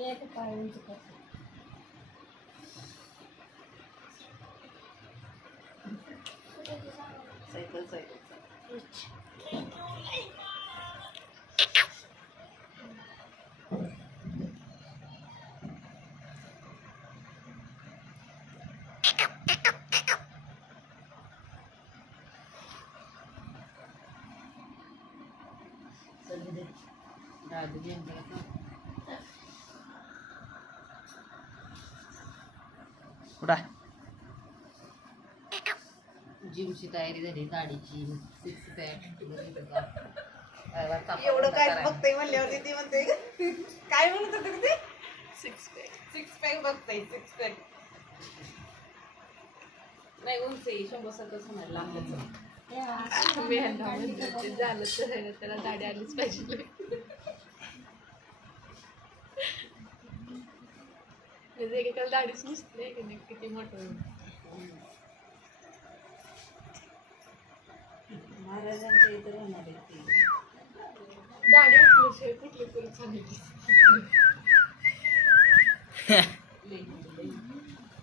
एक पाय उंच कर. सायकल सायकल जिमची तयारी झाली, दाढीची, सिक्स पॅक. एवढं काय बघताय म्हणल्यावरती ती म्हणते काय म्हणत होते ते? Six pack. सिक्स पॅक बघताय, सिक्स पॅक. नाही उंची 100% होणार लांबच. झालं तर त्याला दाढी आलीच पाहिजे. एकेकाला दाढीच नसते की नाही, किती मोठं. महाराजांच्या इथं राहणार आहे ती. दाढी असल्याशिवाय कुठली पोरी चांगली.